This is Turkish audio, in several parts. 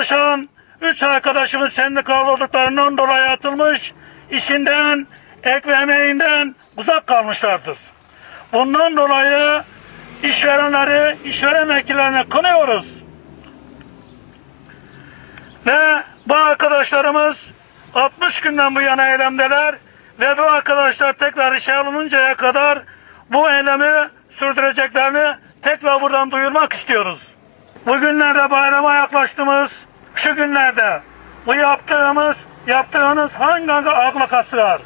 çalışan üç arkadaşımız sendikalı olduklarından dolayı atılmış, işinden, ek ve emeğinden uzak kalmışlardır. Bundan dolayı işverenleri, işveren vekillerini kınıyoruz. Ve bu arkadaşlarımız 60 günden bu yana eylemdeler ve bu arkadaşlar tekrar işe alınıncaya kadar bu eylemi sürdüreceklerini tekrar buradan duyurmak istiyoruz. Bugünlerde bayrama yaklaştığımız şu günlerde bu yaptığımız, yaptığınız hangi akla sığar?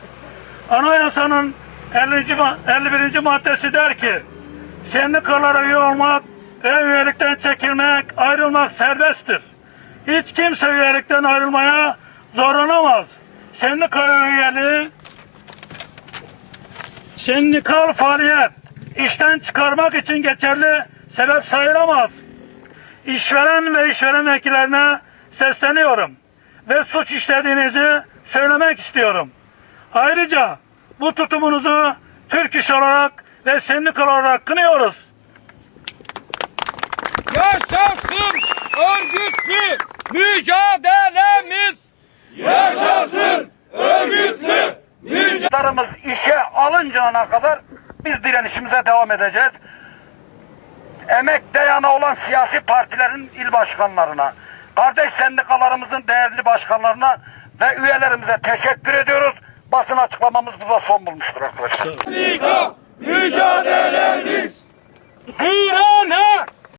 Anayasanın 50. ma- 51. maddesi der ki sendikalara üye olmak ve üyelikten çekilmek, ayrılmak serbesttir. Hiç kimse üyelikten ayrılmaya zorlanamaz. Sendika üyeliği sendikal faaliyet işten çıkarmak için geçerli sebep sayılamaz. İşveren ve işveren vekillerine sesleniyorum ve suç işlediğinizi söylemek istiyorum. Ayrıca bu tutumunuzu Türk İş olarak ve sendikal olarak kınıyoruz. Yaşasın örgütlü mücadelemiz. Yaşasın örgütlü Darımız işe alıncana kadar biz direnişimize devam edeceğiz. Emek dayanı olan siyasi partilerin il başkanlarına, kardeş sendikalarımızın değerli başkanlarına ve üyelerimize teşekkür ediyoruz. Basın açıklamamız burada son bulmuştur arkadaşlar. mücadelemiz. Direne